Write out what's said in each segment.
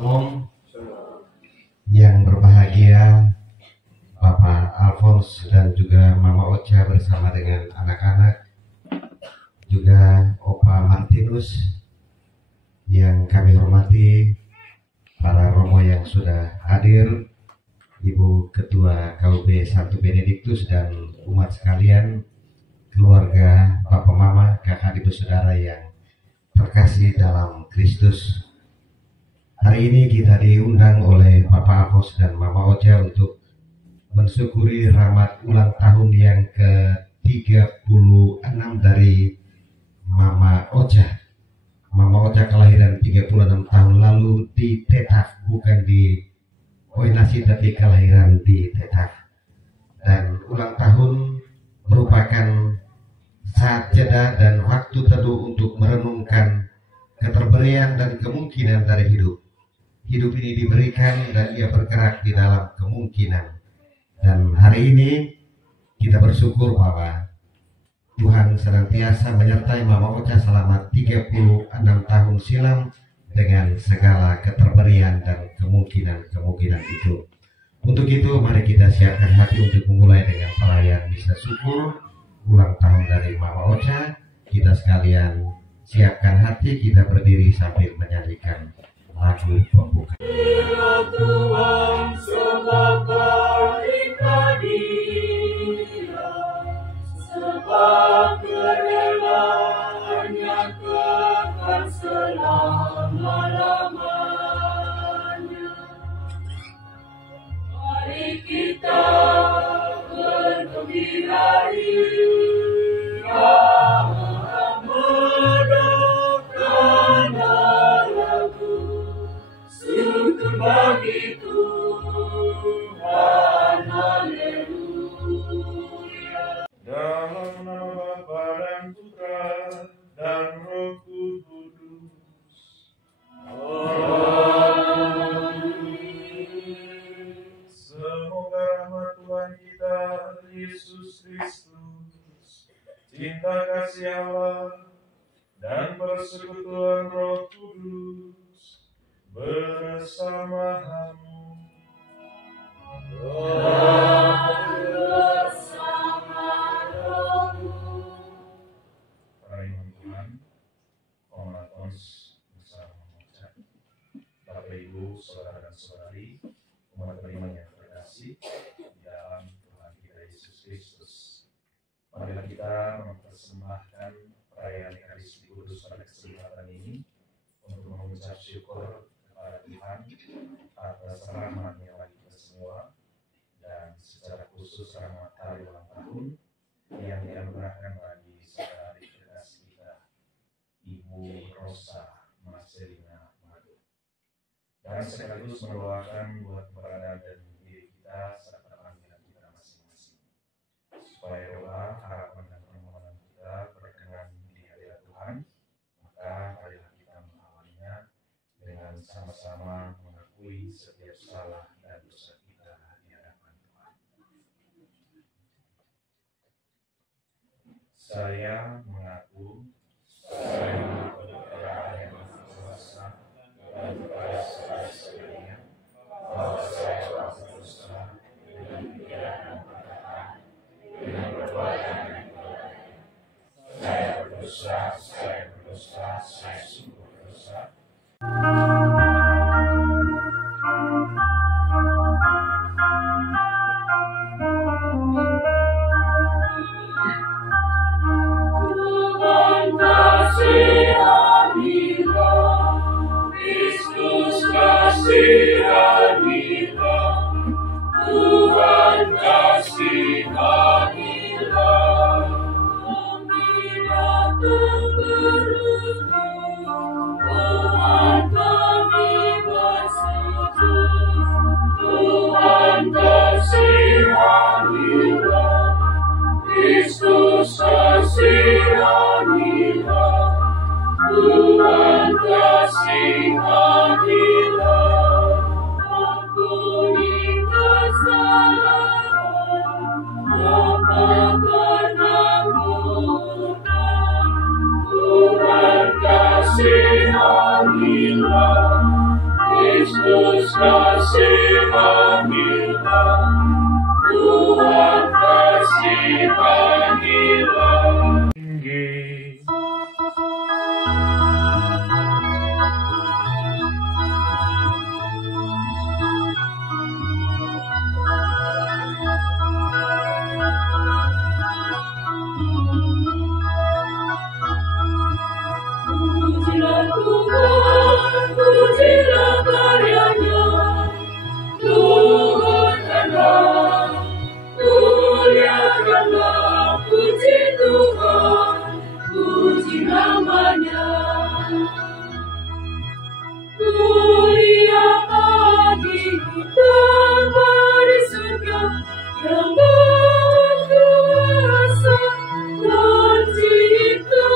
Shalom yang berbahagia Bapak Alphonse dan juga Mama Ocha bersama dengan anak-anak, juga Opa Martinus yang kami hormati, para romo yang sudah hadir, Ibu Ketua KUB Santo Benediktus dan umat sekalian, keluarga, Bapak Mama, kakak ibu saudara yang terkasih dalam Kristus. Hari ini kita diundang oleh Bapak Alphonse dan Mama Ocha untuk mensyukuri rahmat ulang tahun yang ke-36 dari Mama Ocha. Mama Ocha kelahiran 36 tahun lalu di Tetaf, bukan di Oinasi, tapi kelahiran di Tetaf. Dan ulang tahun merupakan saat jeda dan waktu teduh untuk merenungkan keterberian dan kemungkinan dari hidup. Hidup ini diberikan dan ia bergerak di dalam kemungkinan. Dan hari ini kita bersyukur bahwa Tuhan senantiasa menyertai Mama Ocha selama 36 tahun silam dengan segala keterberian dan kemungkinan itu. Untuk itu mari kita siapkan hati untuk memulai dengan perayaan misa syukur ulang tahun dari Mama Ocha. Kita sekalian siapkan hati, kita berdiri sambil menyanyikan lagu pembuka. Tuhan sebab berikan Dia, sebab kerelaannya kekal selama-lamanya. Mari kita bergembira ria, mendoakan lagu syukur bagi Tuhan, haleluya. Dalam nama Bapa dan Putra dan Roh Kudus. Amin. Semoga rahmat Tuhan kita Yesus Kristus, cinta kasih Allah, dan persekutuan Roh Kudus bersamamu. Para imam Tuhan, Om Alphonse bersama Mama Ocha, Bapak Ibu, saudara dan saudari, umat beriman yang terkasih di dalam Tuhan kita Yesus Kristus. Marilah kita mempersembahkan perayaan Ekaristi Kudus pada kesempatan ini untuk mengucap syukur kepada Tuhan atas rahmat-Nya bagi kita semua, dan secara khusus rahmat hari ulang tahun yang dianugerahkan bagi saudara terkasih kita, Ibu Rosa Marcelina Madu. Dan sekaligus mendoakan buat keberadaan dan diri kita serta panggilan kita masing-masing, supaya doa, harapan dan permohonan kita berkenan di hadirat Tuhan. Maka marilah kita mengawalnya dengan sama-sama mengakui setiap salah dan dosa kita di hadapan Tuhan. Saya mengaku saya berdoa yang kuasa dan berdoa sekalian bahwa saya telah berdosa dengan pikiran dan perkataan, dengan perbuatan dan perbuatan. Saya berdosa, saya sungguh berdosa. Tuhan kasihanilah, Kristus kasihanilah, Tuhan kasihanilah. Kami datang berlutut, Tuhan kami bersujud, Tuhan kasihanilah, Kristus kasihanilah, Tuhan kasihanilah. Kristus kasihangilah, Tuhan kasihangilah. Pujilah Tuhan, pujilah karyanya, Tuhan Allah, muliakanlah, puji Tuhan, puji namanya. Mulia bagi Bapa di surga yang berkuasa mencipta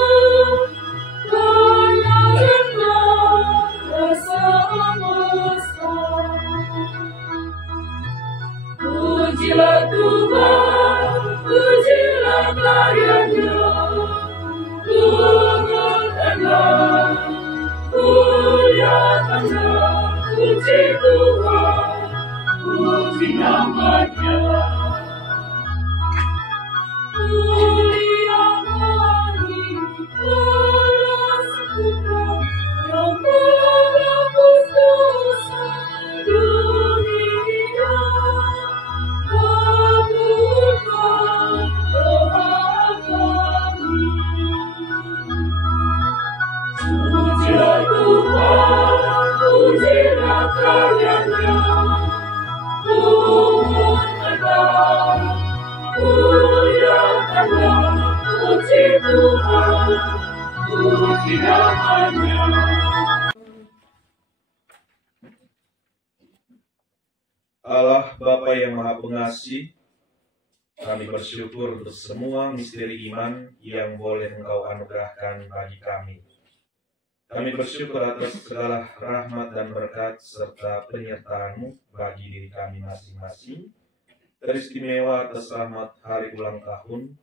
pujilah Tuhan, pujilah karyanya, Tuhan Allah, muliakanlah, puji Tuhan, puji namanya. Mulia bagi Allah sempurna yang menghapus dosa dunia. Kabulkan doa kami. Pujilah Tuhan, pujilah karyanya, Tuhan Allah, muliakanlah, puji Tuhan, puji namanya. Allah Bapa yang Maha Pengasih, kami bersyukur untuk semua misteri iman yang boleh Engkau anugerahkan bagi kami. Kami bersyukur atas segala rahmat dan berkat serta penyertaan-Mu bagi diri kami masing-masing, teristimewa atas rahmat hari ulang tahun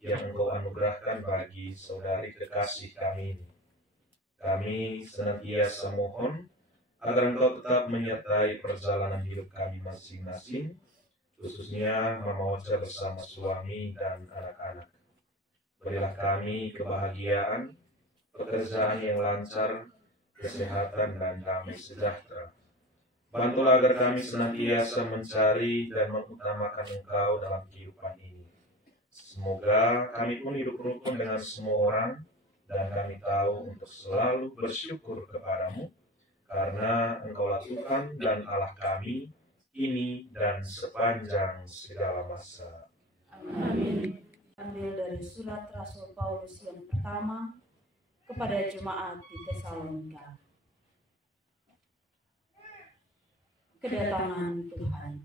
yang Engkau anugerahkan bagi saudari kekasih kami ini. Kami senantiasa mohon agar Engkau tetap menyertai perjalanan hidup kami masing-masing, khususnya Mama Ocha bersama suami dan anak-anak. Berilah kami kebahagiaan, pekerjaan yang lancar, kesehatan dan damai sejahtera. Bantulah agar kami senantiasa mencari dan mengutamakan Engkau dalam kehidupan ini. Semoga kami pun hidup rukun dengan semua orang, dan kami tahu untuk selalu bersyukur kepadamu, karena Engkaulah Tuhan dan Allah kami, ini dan sepanjang segala masa. Amin. Ambil dari surat Rasul Paulus yang pertama kepada jemaat di Tesalonika. Kedatangan Tuhan.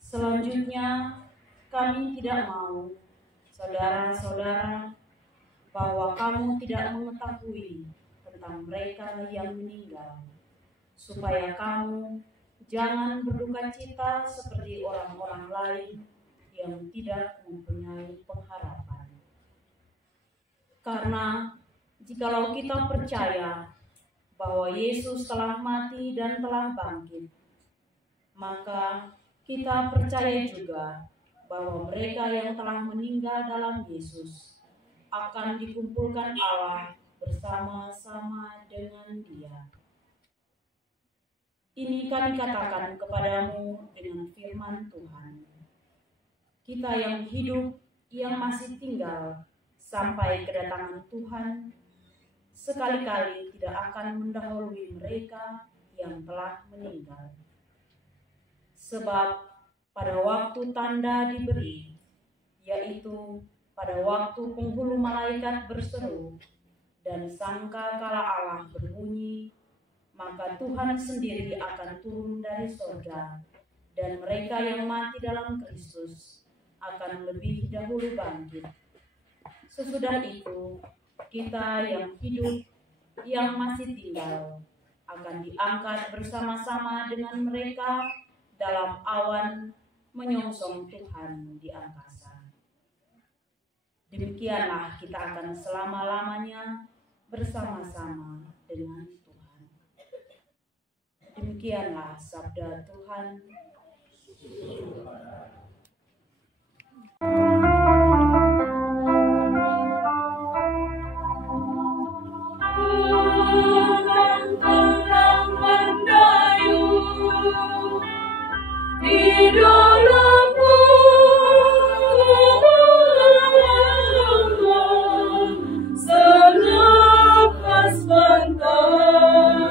Selanjutnya, kami tidak mau, saudara-saudara, bahwa kamu tidak mengetahui tentang mereka yang meninggal, supaya kamu jangan berduka cita seperti orang-orang lain yang tidak mempunyai pengharapan. Karena jikalau kita percaya bahwa Yesus telah mati dan telah bangkit, maka kita percaya juga bahwa mereka yang telah meninggal dalam Yesus akan dikumpulkan Allah bersama-sama dengan Dia. Ini kami katakan kepadamu dengan firman Tuhan. Kita yang hidup, yang masih tinggal sampai kedatangan Tuhan, sekali-kali tidak akan mendahului mereka yang telah meninggal. Sebab pada waktu tanda diberi, yaitu pada waktu penghulu malaikat berseru dan sangkakala Allah berbunyi, maka Tuhan sendiri akan turun dari surga, dan mereka yang mati dalam Kristus akan lebih dahulu bangkit. Sesudah itu, kita yang hidup, yang masih tinggal, akan diangkat bersama-sama dengan mereka dalam awan menyongsong Tuhan di angkasa. Demikianlah kita akan selama-lamanya bersama-sama dengan Tuhan. Demikianlah sabda Tuhan. Tenang mendayung di dalam hutan selepas pantai.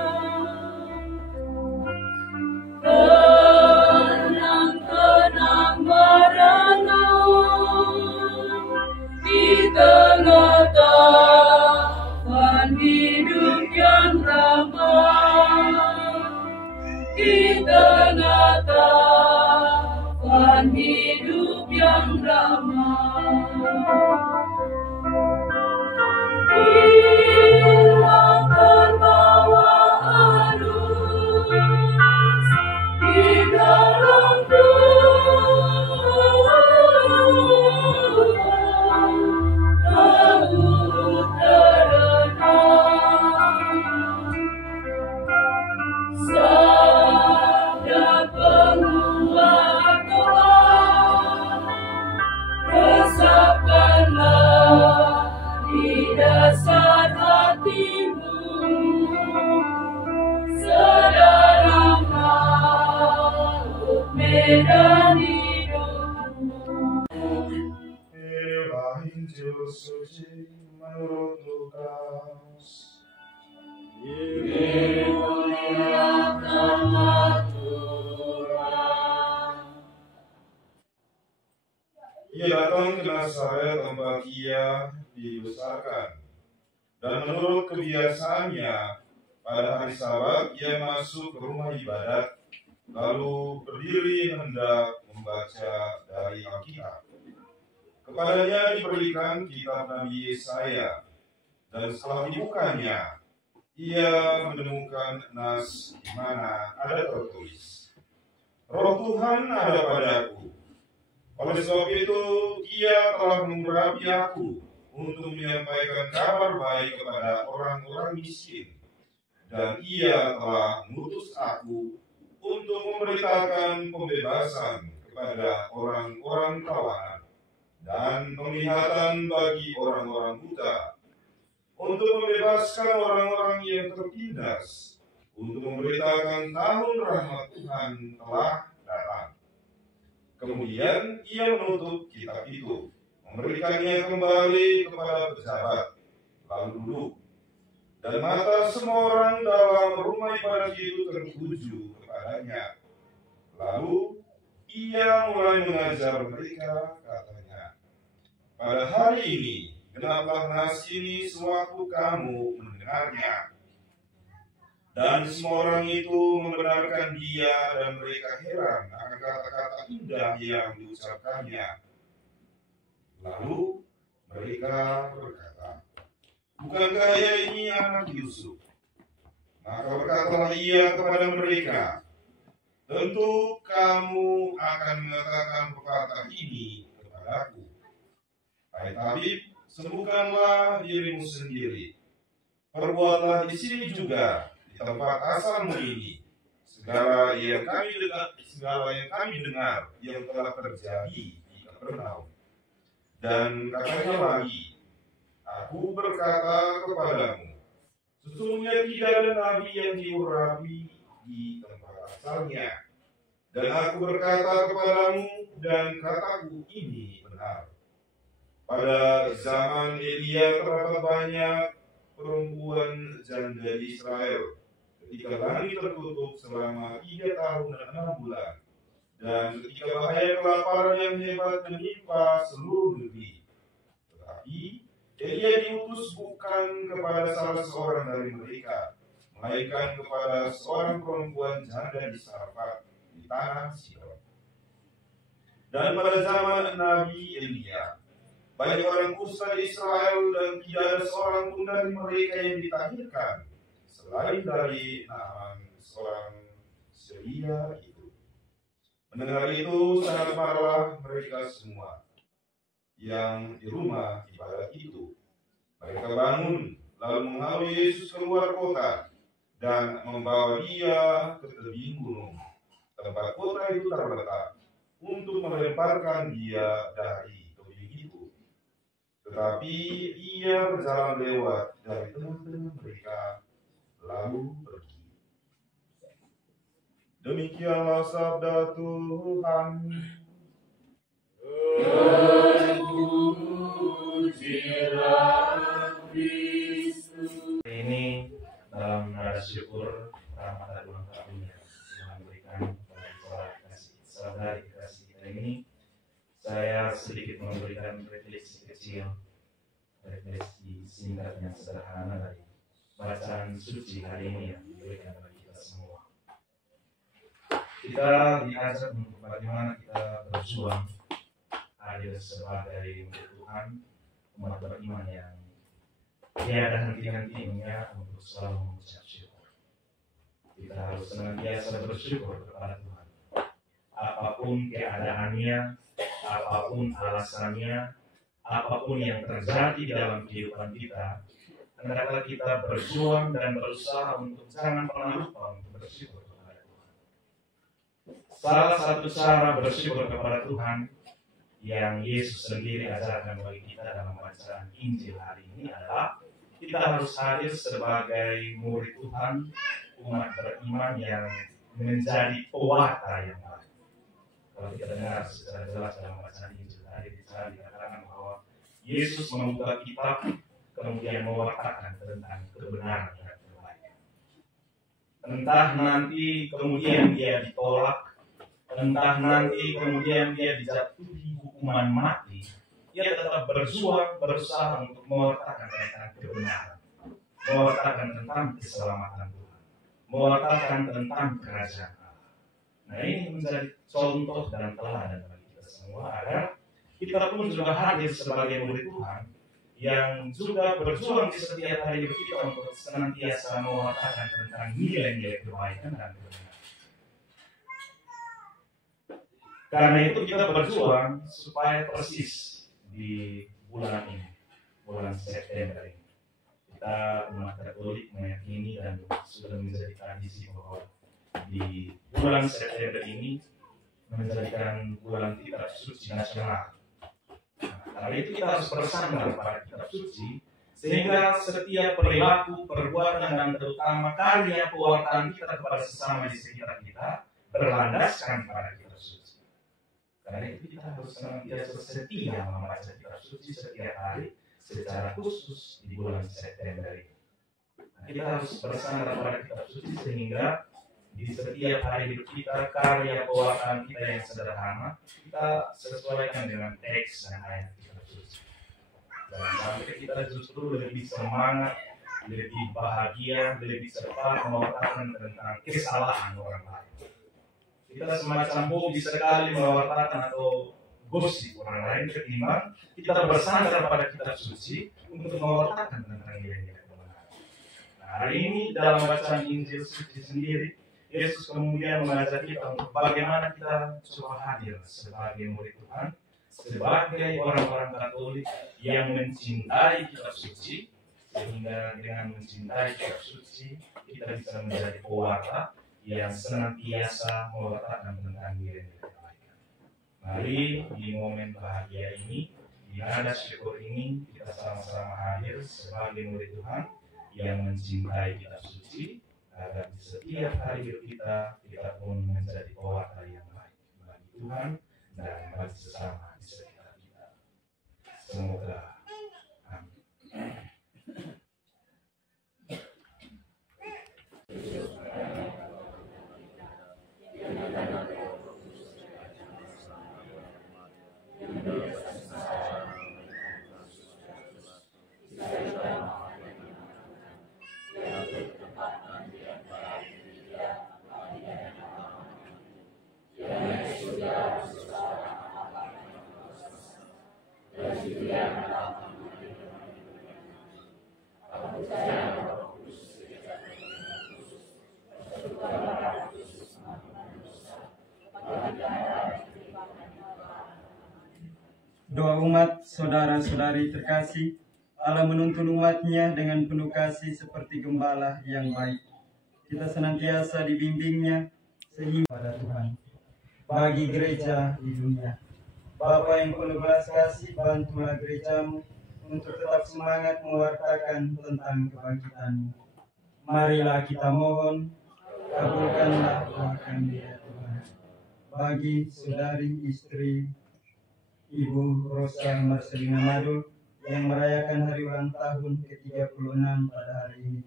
Tenang-tenang merenung di tengah taman hidup yang ramai, di tengah taman hidup yang ramai. Bila terbawa arus di dalam laut terenang, sabda penguat Tuhan resapkanlah di dasar hatimu, sedalam laut medan hidupmu. Inilah Injil suci menurut Lukas. Dimuliakanlah Tuhan. Ia datang ke Nazaret tempat ia dibesarkan. Dan menurut kebiasaannya, pada hari Sabat ia masuk ke rumah ibadat, lalu berdiri hendak membaca dari Alkitab. Kepadanya diberikan kitab Nabi Yesaya, dan setelah dibukanya, ia menemukan nas di mana ada tertulis, Roh Tuhan ada padaku. Oleh sebab itu, ia telah mengurapi aku untuk menyampaikan kabar baik kepada orang-orang miskin. Dan ia telah mengutus aku untuk memberitakan pembebasan kepada orang-orang tawanan dan penglihatan bagi orang-orang buta, untuk membebaskan orang-orang yang tertindas, untuk memberitakan tahun rahmat Tuhan telah datang. Kemudian ia menutup kitab itu, memberikannya kembali kepada pejabat, lalu duduk. Dan mata semua orang dalam rumah ibadat itu tertuju kepadanya. Lalu ia mulai mengajar mereka, katanya, pada hari ini genaplah nas ini sewaktu kamu mendengarnya. Dan semua orang itu membenarkan dia, dan mereka heran akan kata-kata indah yang diucapkannya. Lalu mereka berkata, bukankah ia ini anak Yusuf? Maka berkatalah ia kepada mereka, tentu kamu akan mengatakan pepatah ini kepadaku, hai tabib, sembuhkanlah dirimu sendiri. Perbuatlah di sini juga, di tempat asalmu ini, segala yang kami dengar yang telah terjadi di Kapernaum. Dan katanya lagi, aku berkata kepadamu, sesungguhnya tidak ada nabi yang diurapi di tempat asalnya. Dan aku berkata kepadamu, dan kataku ini benar. Pada zaman Elia terdapat banyak perempuan janda di Israel, ketika langit tertutup selama 3 tahun dan 6 bulan, dan ketika bahaya kelaparan yang hebat menimpa seluruh negeri. Tetapi Elia diutus bukan kepada salah seorang dari mereka, melainkan kepada seorang perempuan janda di Sarfat, di tanah Sidon. Dan pada zaman Nabi Elia, banyak orang kusta di Israel, dan tidak ada seorang pun dari mereka yang ditahirkan, selain dari Naaman, seorang Syria itu. Mendengar itu, sangat marah mereka semua yang di rumah ibadat itu. Mereka bangun, lalu menghalau Yesus keluar kota, dan membawa dia ke tebing gunung, tempat kota itu terletak, untuk melemparkan dia dari tebing itu. Tetapi ia berjalan lewat dari tengah-tengah mereka, lalu pergi. Demikianlah sabda Tuhan. Ini dalam nada syukur pada ulang tahun yang Tuhan berikan kepada saudara kasih kita ini, saya sedikit memberikan refleksi kecil, refleksi singkat yang sederhana dari bacaan suci hari ini yang diberikan bagi kita semua. Kita diajar untuk bagaimana kita berjuang hadir sebagai murid Tuhan, umat beriman yang tiada henti-hentinya untuk selalu mengucap syukur. Kita harus senantiasa bersyukur kepada Tuhan. Apapun keadaannya, apapun alasannya, apapun yang terjadi dalam kehidupan kita, hendaklah kita berjuang dan berusaha untuk jangan pernah lupa untuk bersyukur kepada Tuhan. Salah satu cara bersyukur kepada Tuhan yang Yesus sendiri ajarkan bagi kita dalam bacaan Injil hari ini adalah kita harus hadir sebagai murid Tuhan, umat beriman yang menjadi pewarta yang baik. Kalau kita dengar secara jelas dalam bacaan Injil tadi, dikatakan bahwa Yesus membuka kitab kemudian mewartakan tentang kebenaran dan kebaikan. Entah nanti kemudian dia ditolak, entah nanti kemudian dia dijatuhi hukuman mati, dia tetap berjuang, berusaha untuk mewartakan tentang kebenaran, mewartakan tentang keselamatan Tuhan, mewartakan tentang kerajaan Allah. Nah, ini menjadi contoh dan teladan bagi kita semua agar kita pun juga hadir sebagai murid Tuhan yang juga berjuang di setiap hari hidup kita untuk senantiasa mewartakan tentang nilai-nilai kebaikan dan kebenaran. Karena itu kita berjuang supaya persis di bulan ini, bulan September ini, kita umat Katolik meyakini dan sudah menjadi tradisi bahwa di bulan September ini menjadikan bulan kitab suci nasional. Karena itu kita harus bersandar pada kitab suci, sehingga setiap perilaku, perbuatan, dan terutama karya pewartaan kita kepada sesama di sekitar kita berlandaskan pada kitab suci. Karena itu kita harus senantiasa setia membaca kitab suci setiap hari, secara khusus di bulan September ini. Kita harus bersandar pada kitab suci sehingga di setiap hari hidup kita, karya pewartaan kita yang sederhana, kita sesuaikan dengan teks dan ayat kitab suci. Jangan sampai kita justru lebih semangat, lebih bahagia, lebih cepat mewartakan tentang kesalahan orang lain. Kita semacam hobi sekali mewartakan atau gosip orang lain ketimbang kita bersandar pada kitab suci untuk mewartakan tentang nilai-nilai kebenaran. Nah, hari ini dalam bacaan Injil suci sendiri, Yesus kemudian mengajak kita untuk bagaimana kita coba hadir sebagai murid Tuhan, sebagai orang-orang Katolik yang mencintai kitab suci, sehingga dengan mencintai kitab suci kita bisa menjadi pewarta yang senantiasa mewartakan tentang nilai-nilai kebaikan. Mari di momen bahagia ini, di nada syukur ini, kita sama-sama hadir sebagai murid Tuhan yang mencintai kitab suci, agar di setiap hari hidup kita pun menjadi pewarta yang baik bagi Tuhan dan bagi sesama di sekitar kita. Semoga. Amin. Doa umat, saudara-saudari terkasih, Allah menuntun umatnya dengan penuh kasih seperti gembala yang baik. kita senantiasa dibimbingnya sehingga pada Tuhan. Bagi gereja di dunia, Bapa yang penuh belas kasih, bantulah gerejamu untuk tetap semangat mewartakan tentang kebangkitan-Mu. Marilah kita mohon, kabulkanlah doa kami ya Tuhan. Bagi saudari istri Ibu Rosa Marcelina Madul yang merayakan hari ulang tahun ke-36 pada hari ini,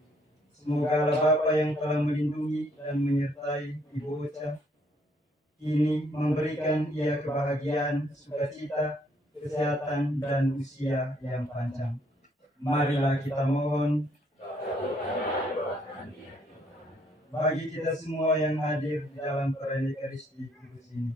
semoga Allah Bapa yang telah melindungi dan menyertai Ibu Ocha ini memberikan ia kebahagiaan, sukacita, kesehatan, dan usia yang panjang. Marilah kita mohon bagi kita semua yang hadir di dalam perayaan Ekaristi Kudus ini.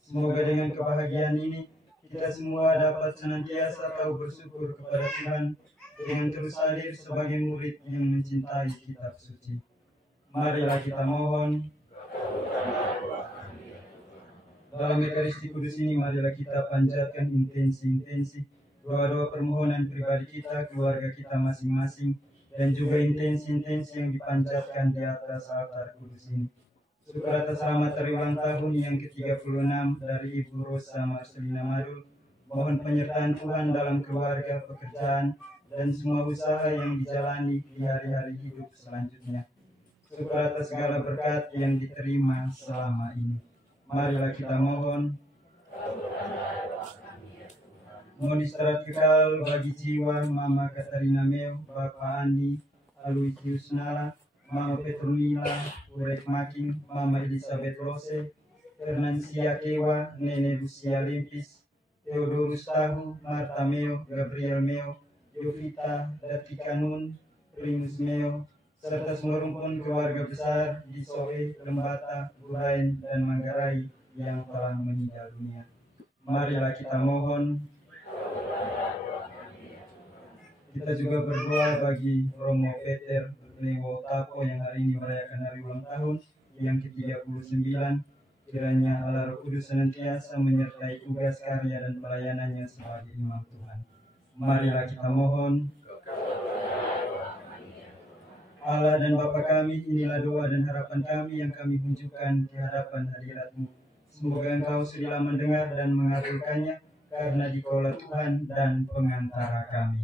Semoga dengan kebahagiaan ini kita semua dapat senantiasa tahu bersyukur kepada Tuhan dengan terus hadir sebagai murid yang mencintai kitab suci. Marilah kita mohon dalam Ekaristi Kudus ini, marilah kita panjatkan intensi-intensi doa-doa permohonan pribadi kita, keluarga kita masing-masing, dan juga intensi-intensi yang dipanjatkan di atas altar kudus ini. Syukur atas selamat hari ulang tahun yang ke-36 dari Ibu Rosa Marcelina Madul. Mohon penyertaan Tuhan dalam keluarga, pekerjaan, dan semua usaha yang dijalani di hari-hari hidup selanjutnya. Syukur atas segala berkat yang diterima selama ini. Marilah kita mohon istirahat kekal bagi jiwa Mama Katarina Meo, Bapak Andi Aloysius Nala, Mama Petronila Urek Making, Mama Elizabeth Rose, Fernansia Kewa, Nene Lucia Lempis, Theodorus Tahu, Marta Meo, Gabriel Meo, Yovita Datika Nun, Primus Meo, serta semua rumpun keluarga besar di Soe, Lembata, Burain, dan Manggarai yang telah meninggal dunia. Marilah kita mohon. Kita juga berdoa bagi Romo Peter Lewo Tapo yang hari ini merayakan hari ulang tahun yang ke-39. Kiranya Allah Roh Kudus senantiasa menyertai tugas, karya, dan pelayanannya sebagai imam Tuhan. Marilah kita mohon. Allah dan Bapa kami, inilah doa dan harapan kami yang kami tunjukkan di hadapan hadirat-Mu. Semoga Engkau sudahlah mendengar dan mengabulkannya, karena Dikaulah Tuhan dan pengantara kami.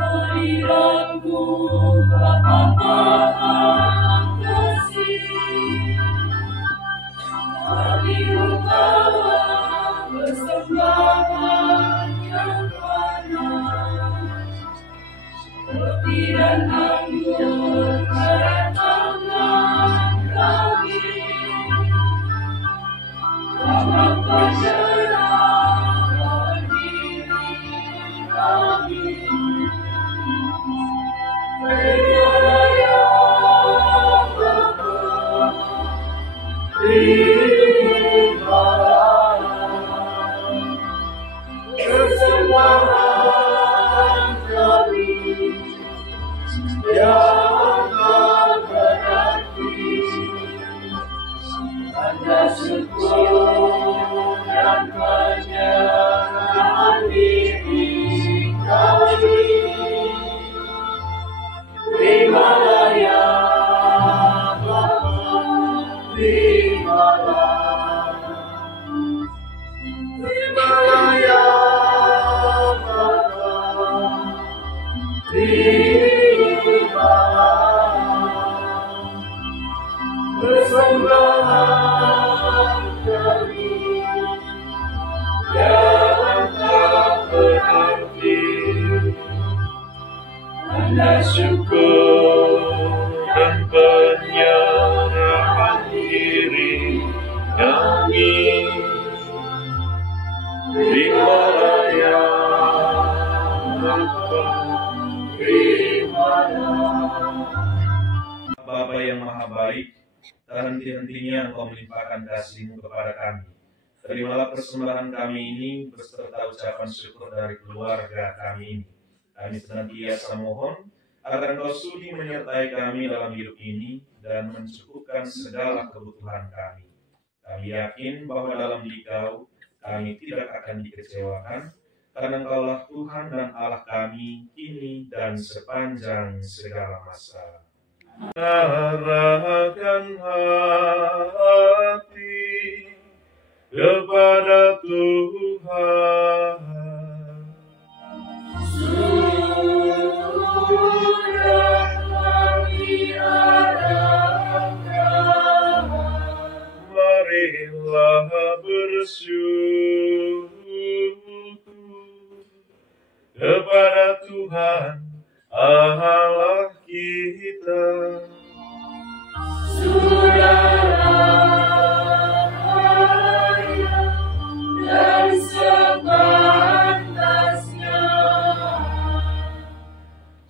Hadiratmu Bapa kasih, kami membawa persembahan yang panas, roti dan anggur pada tangan kami, dalam penyerahan diri kami. Terimalah ya Bapa, terimalah persembahan kami yang berarti, tanda syukur dan penyerahan diri kami. Terimalah ya Bapa, terimalah. Terimalah ya Bapa, terimalah persembahan kami yang tak berarti, tanda syukur dan penyerahan diri kami. Terimalah ya Bapa, terimalah. Bapa yang Maha Baik, tak henti-hentinya Engkau melimpahkan kasih-Mu kepada kami. Terimalah persembahan kami ini beserta ucapan syukur dari keluarga kami ini. Kami senantiasa mohon agar Engkau sudi menyertai kami dalam hidup ini dan mencukupkan segala kebutuhan kami. Kami yakin bahwa dalam Dikau kami tidak akan dikecewakan, karena Engkaulah Tuhan dan Allah kami, kini dan sepanjang segala masa. Arahkan hati kepada Tuhan. Sudah kami arahkan, marilah bersyukur kepada Tuhan Allah kita. sudah layak dan sepantasnya.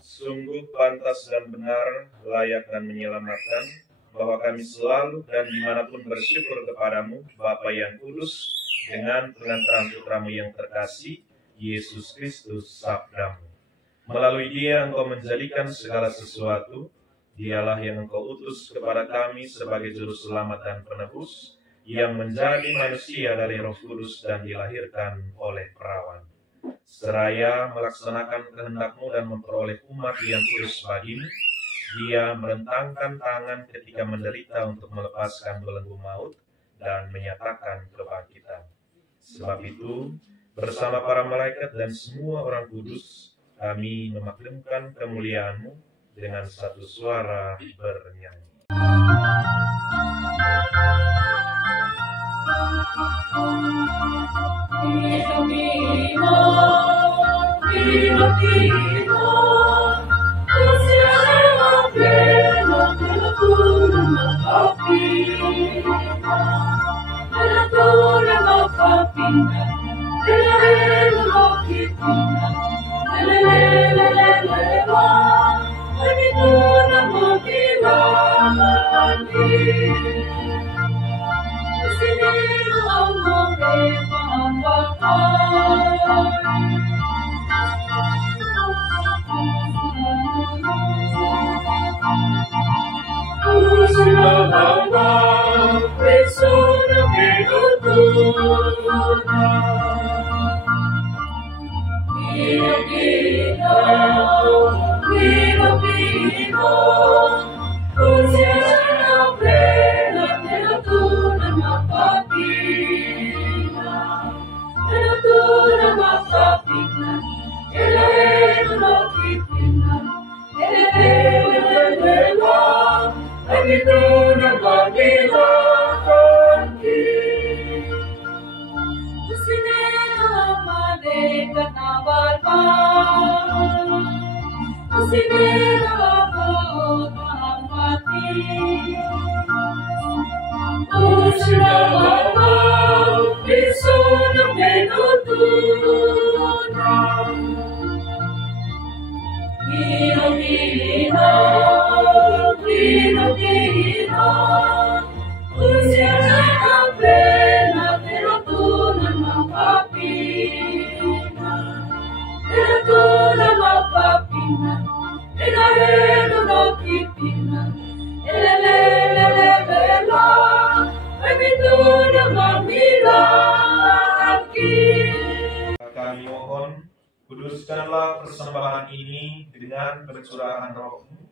Sungguh pantas dan benar, layak dan menyelamatkan, bahwa kami selalu dan dimanapun bersyukur kepadamu, Bapa yang kudus, dengan pengantaran putramu yang terkasih, Yesus Kristus sabdamu. Melalui dia engkau menjadikan segala sesuatu, dialah yang engkau utus kepada kami sebagai juru selamat dan penebus, yang menjadi manusia dari Roh Kudus dan dilahirkan oleh perawan. Seraya melaksanakan kehendak-Mu dan memperoleh umat yang kudus bagimu, dia merentangkan tangan ketika menderita untuk melepaskan belenggu maut dan menyatakan kebangkitan. Sebab itu, bersama para malaikat dan semua orang kudus, kami memaklumkan kemuliaan-Mu dengan satu suara bernyanyi. Kami mohon, kuduskanlah persembahan ini dengan pencurahan Roh-Mu,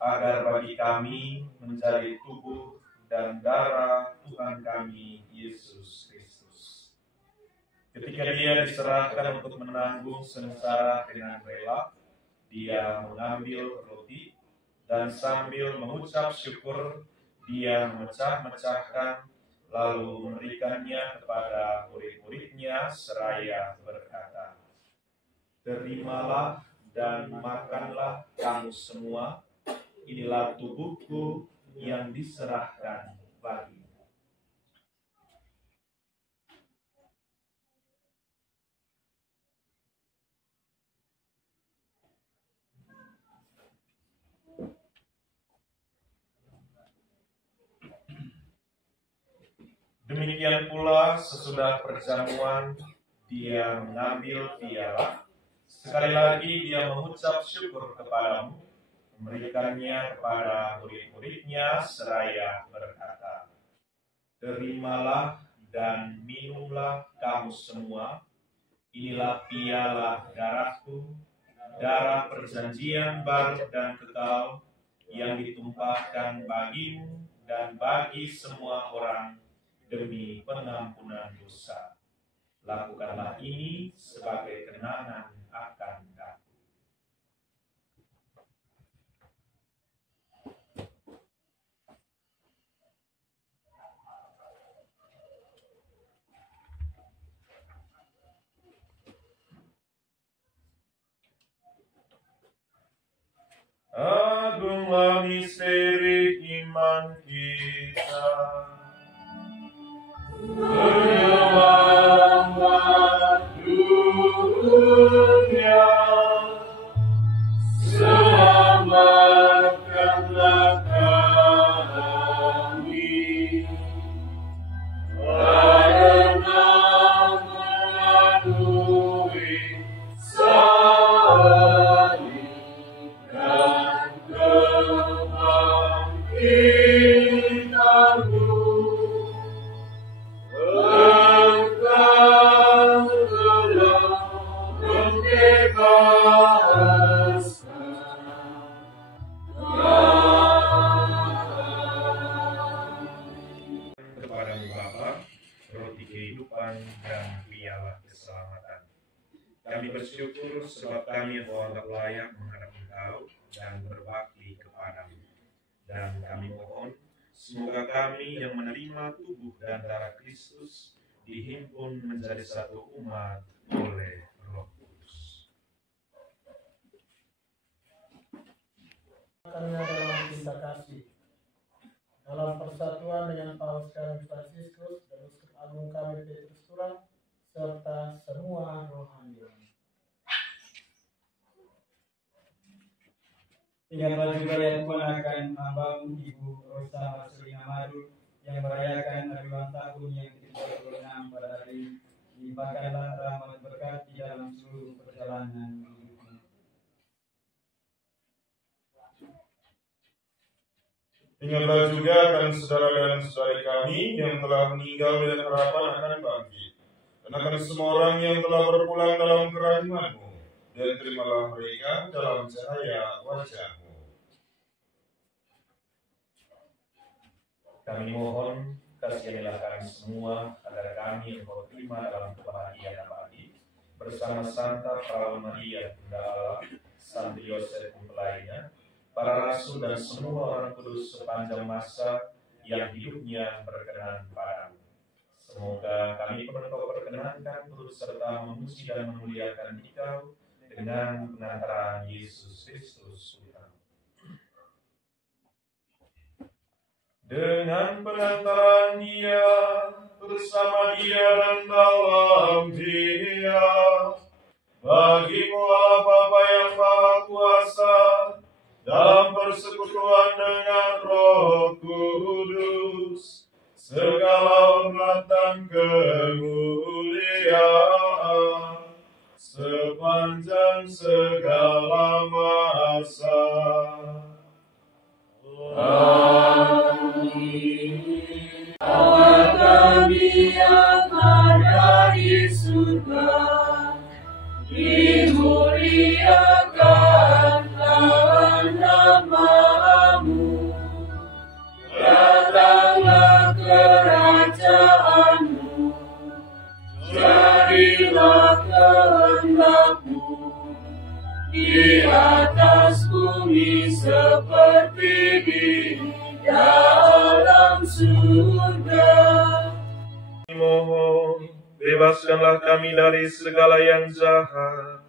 agar bagi kami menjadi tubuh dan darah Tuhan kami, Yesus Kristus. Ketika dia diserahkan untuk menanggung sengsara dengan rela, dia mengambil roti, dan sambil mengucap syukur, dia memecah-mecahkan, lalu memberikannya kepada murid-muridnya seraya berkata, "Terimalah dan makanlah kamu semua, inilah tubuhku yang diserahkan bagimu." Demikian pula sesudah perjamuan, dia mengambil piala. Sekali lagi dia mengucap syukur kepadamu, memberikannya kepada murid-muridnya seraya berkata, "Terimalah dan minumlah kamu semua. Inilah piala darahku, darah perjanjian baru dan kekal, yang ditumpahkan bagimu dan bagi semua orang demi pengampunan dosa. Lakukanlah ini sebagai kenangan akan aku. Agunglah misteri iman kita. Penyelamat dunia, selamatkanlah kami, karena melalui salib dan kebangkitanmu, Engkau telah membebaskan kepadamu Bapa, roti kehidupan dan piala keselamatan. Kami bersyukur sebab kami anggap layak menghadap Engkau dan berbakti kepadamu. Dan kami mohon, semoga kami yang menerima tubuh dan darah Kristus dihimpun menjadi satu umat oleh Roh Kudus. Karena dalam cinta kasih, dalam persatuan dengan Paus kami Fransiskus dan Uskup Agung kami Petrus Turang, serta semua rohaniwan. Ingatlah juga yang keponakan hambamu Ibu Rosa Marcelina Madu yang merayakan hari ulang tahun yang ke-36 pada hari ini. Limpahkanlah rahmat berkat di dalam seluruh perjalanan hidupnya. Ingatlah juga akan saudara dan saudari kami yang telah meninggal dengan harapan akan bangkit, dan akan semua orang yang telah berpulang dalam kerahiman-Mu, dan terimalah mereka dalam cahaya wajah-Mu. Kami mohon, kasihanilah kami semua, agar kami Engkau terima dalam kebahagiaan abadi, bersama Santa Perawan Maria, Bunda Allah, Santo Yosef mempelainya, para rasul dan semua orang kudus sepanjang masa yang hidupnya berkenan padamu. Semoga kami pun Engkau perkenankan turut serta memuji dan memuliakan Engkau dengan pengantaran Yesus Kristus Putra. Dengan pengantaran Dia, bersama Dia dan dalam Dia, bagimu Allah Bapa yang Maha Kuasa, dalam persekutuan dengan Roh Kudus, segala hormat dan kemuliaan sepanjang segala masa. Amin. Bapa kami yang ada di surga, dimuliakanlah nama-Mu, datanglah kerajaan-Mu, jadilah kehendak-Mu di atas bumi seperti di dalam surga. Mohon, bebaskanlah kami dari segala yang jahat.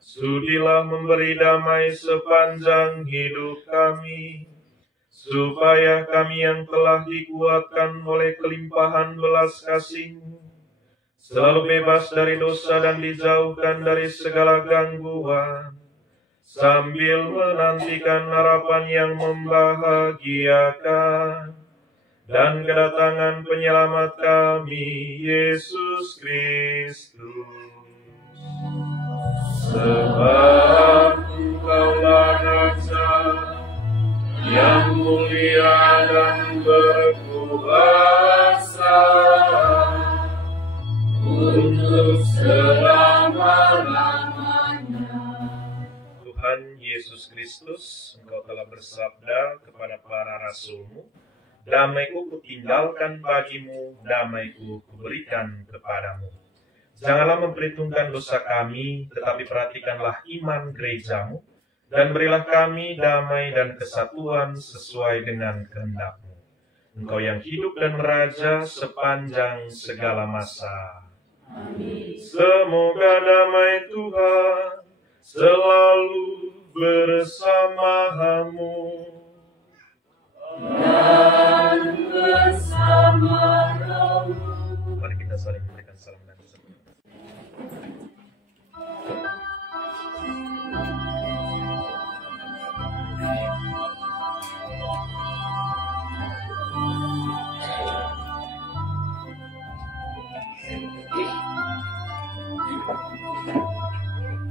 Sudilah memberi damai sepanjang hidup kami, supaya kami yang telah dikuatkan oleh kelimpahan belas kasih-Mu, selalu bebas dari dosa dan dijauhkan dari segala gangguan, sambil menantikan harapan yang membahagiakan dan kedatangan penyelamat kami, Yesus Kristus. Sebab Engkaulah Raja yang mulia dan berkuasa, Yesus Kristus, Engkau telah bersabda kepada para rasul-Mu, damai-Ku kutinggalkan bagimu, damai-Ku kuberikan kepadamu. Janganlah memperhitungkan dosa kami, tetapi perhatikanlah iman gereja-Mu, dan berilah kami damai dan kesatuan sesuai dengan kehendak-Mu. Engkau yang hidup dan meraja sepanjang segala masa. Amin. Semoga damai Tuhan selalu bersamamu. Dan bersama rohmu. Mari kita saling memberikan salam dan seru.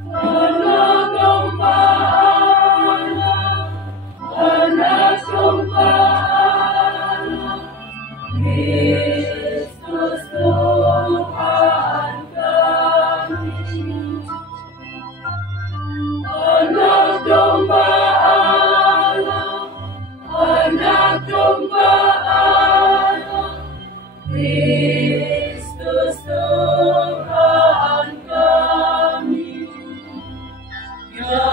Anak domba Allah, anak domba Allah, Kristus Tuhan kami. Anak domba Allah, anak domba Allah, Kristus Tuhan kami. Ya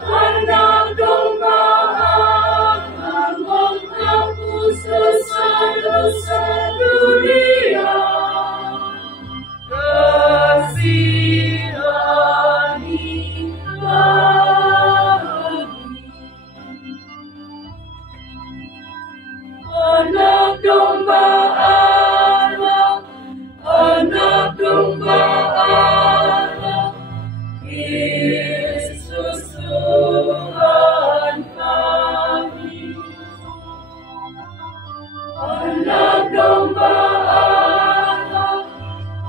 anak domba Allah, menghapus dosa-dosa dunia, kasihani kami. Anak domba Allah, anak domba Allah, Yesus Tuhan kami. Anak domba Allah,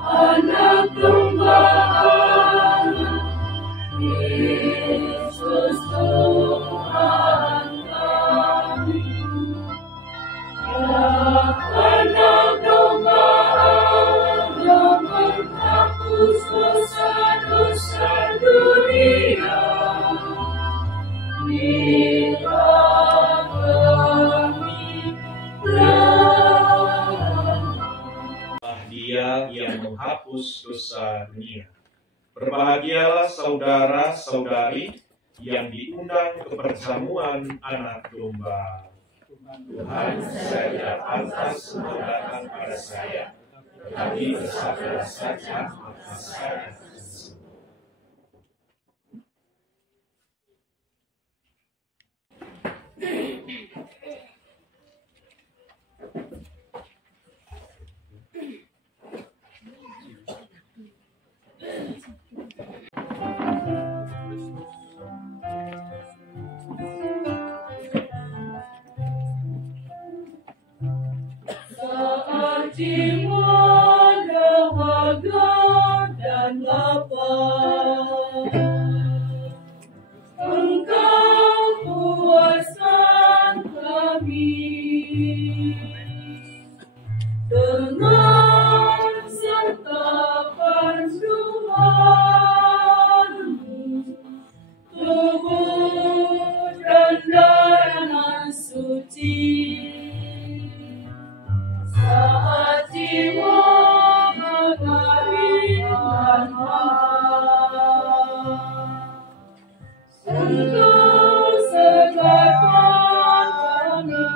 anak domba Allah, Yesus Tuhan kami. Ya anak domba Allah, menghapus dosa-dosa dunia, berilah kami rahmat. Dia yang menghapus dosa dunia. Berbahagialah saudara-saudari yang diundang ke perjamuan anak domba. Tuhan, saya tidak pantas untuk datang pada saya, tetapi bersabdalah saja, maka saya akan sembuh. Saat jiwa dahaga dan lapar, Engkau puaskan kami dengan santapan Tuhan-Mu, tubuh dan darah suci. Saat jiwa menghadirkan Engkau segarkan kami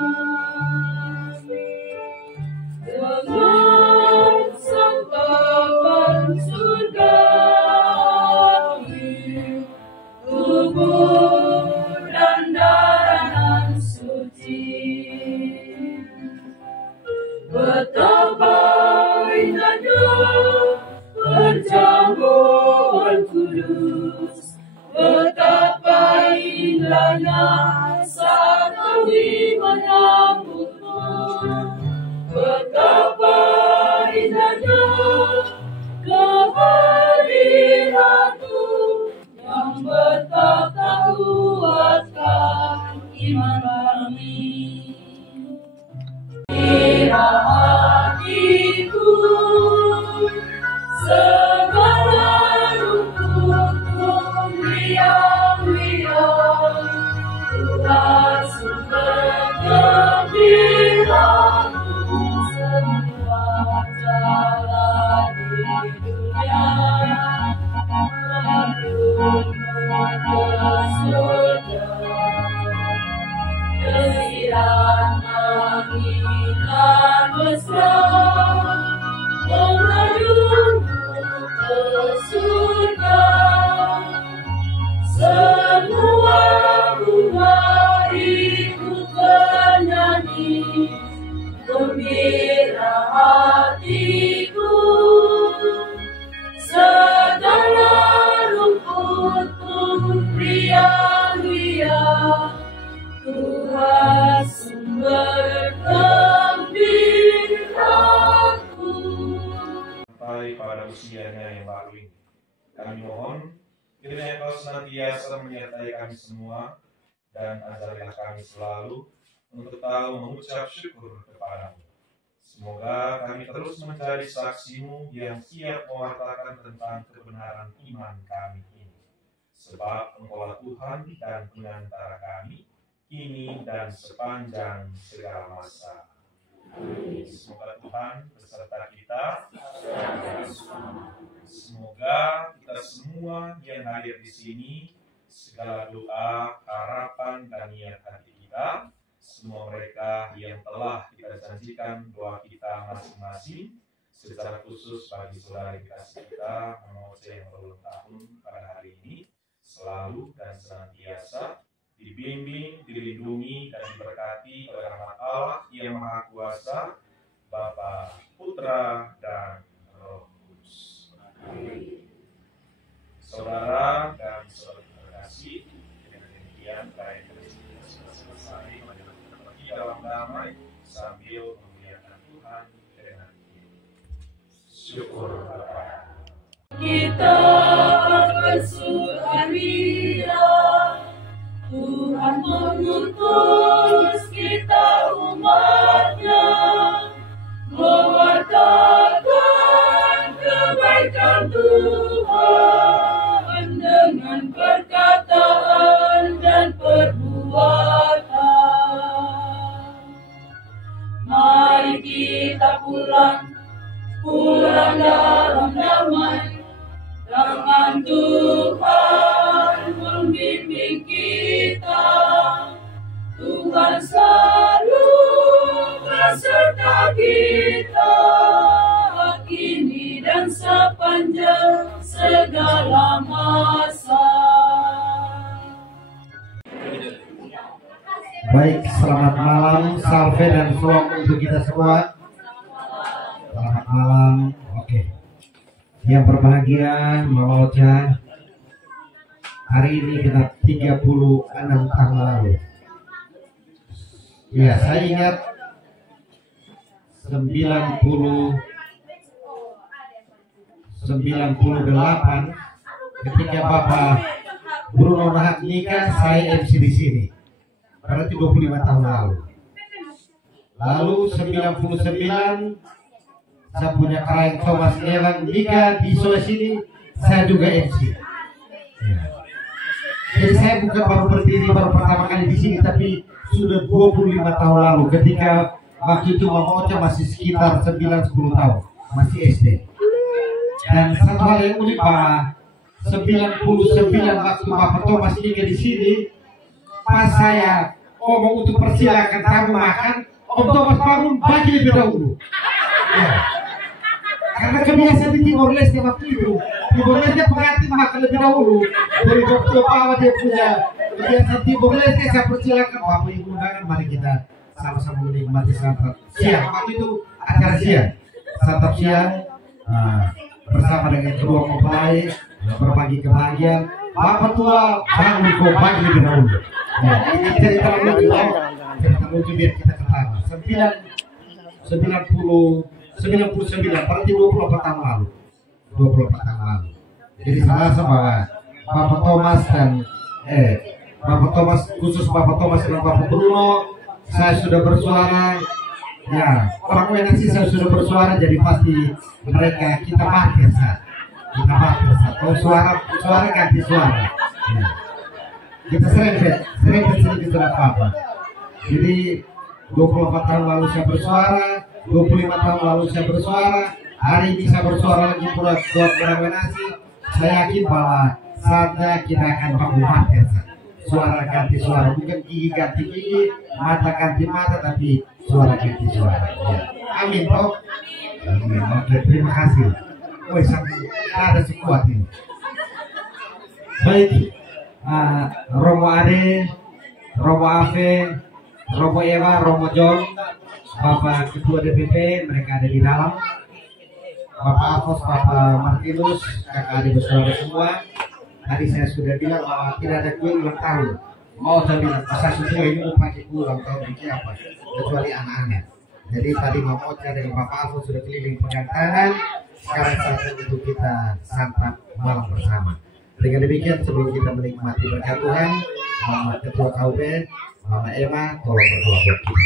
dengan santapan surgawi, tubuh dan darah suci. Betapa indahnya perjamuan kudus, betapa indahnya saat kami menyambutmu, betapa indahnya kehadiranmu yang berkata kuatkan iman kami. Hatiku segala rumput mulia Kiranya Kau senantiasa menyertai kami semua, dan ajarilah kami selalu untuk tahu mengucap syukur kepadamu. Semoga kami terus menjadi saksi-Mu yang siap mewartakan tentang kebenaran iman kami ini. Sebab Engkaulah Tuhan dan pengantara kami, kini dan sepanjang segala masa. Semoga Tuhan beserta kita. Semoga kita semua yang hadir di sini, segala doa, harapan, dan niat hati kita, semua mereka yang telah kita janjikan doa kita masing-masing, secara khusus bagi saudara dikasih kita Ocha yang berulang tahun pada hari ini, selalu dan senantiasa dibimbing, dilindungi, dan diberkati oleh rahmat Allah yang Maha Kuasa, Bapa, Putra, dan Roh Kudus. Saudara dan saudara terkasih, dengan demikian baik kita sudah selesai, mari kita pergi dalam damai sambil memuliakan Tuhan dengan syukur Bapa. Kita bersukaria, Tuhan mengutus kita umat-Nya, mewartakan kebaikan Tuhan dengan perkataan dan perbuatan. Mari kita pulang dalam damai, dengan Tuhan membimbing kita. Tuhan selalu beserta kita, kini dan sepanjang segala masa. Baik, selamat malam, salve dan shalom untuk kita semua. Selamat malam. Oke. Yang berbahagia, Mama Ocha, hari ini kita 36 tahun lalu. Ya, saya ingat 98 ketika Bapak Bruno Nahat nikah, saya MC di sini. Berarti 25 tahun lalu. Lalu 99 saya punya klien Thomas Evan nikah di Sulawesi ini, saya juga MC. Ya. Jadi saya bukan baru berdiri baru pertama kali di sini, tapi sudah 25 tahun lalu ketika waktu itu Mama Ocha masih sekitar 9-10 tahun, masih SD. Dan satu hal yang unik Pak, 99 waktu Bapak Thomas nikah di sini, pas saya ngomong untuk persilakan tamu makan, Om Thomas bangun bagi lebih dahulu. Ya. Karena kebiasaan di Timor Leste waktu itu, Timor Leste pengantin makan lebih dahulu. Dari Dr. Pawa dia punya kebiasaan Timor Leste, saya persilakan Bapak Ibu undangan, mari kita sama-sama menikmati santap siang. Waktu itu acara siang, santap siang bersama dengan kedua mempelai, berbagi kebahagiaan. Bapak tua bangun kau bagi lebih dahulu. Ya, ini cerita lucu biar kita ketawa. 99 berarti 24 tahun lalu. 24 tahun lalu. Jadi saya rasa bahwa Bapak Thomas dan Bapak Thomas, khusus Bapak Thomas dan Bapak Bruno, saya sudah bersuara. Ya, orang Wenasi saya sudah bersuara, jadi pasti mereka kita parkir saat. Kita parkir saat. Kalau suara ganti suara. Ya. Kita serempet sedikit sudah apa-apa. Jadi 24 tahun lalu saya bersuara, 25 tahun lalu saya bersuara, hari ini saya bersuara lagi buat orang Wenasi. Saya yakin bahwa saatnya kita akan bangun parkir. Suara ganti suara, bukan gigi ganti gigi, mata ganti mata, tapi suara ganti suara. Ya. Amin, toh. Amin. Oke, terima kasih. Woi, sampai ada sekuat ini. Baik, Romo Ade, Romo Ave, Romo Eva, Romo John, Bapak Ketua DPP, mereka ada di dalam. Bapak Alfons, Bapak Martinus, kakak adik bersaudara semua. Tadi saya sudah bilang bahwa tidak ada kue ulang tahun. Mau saya bilang, saya semua ini mau pakai kue ulang tahun bikin apa? Kecuali anak-anak. Jadi tadi Mama Ocha dengan Bapak Alfons sudah keliling pegang tangan. Sekarang saatnya untuk kita santap malam bersama. Dengan demikian sebelum kita menikmati berkat Tuhan, Mama Ketua KUP, Mama Emma, tolong berdoa buat kita.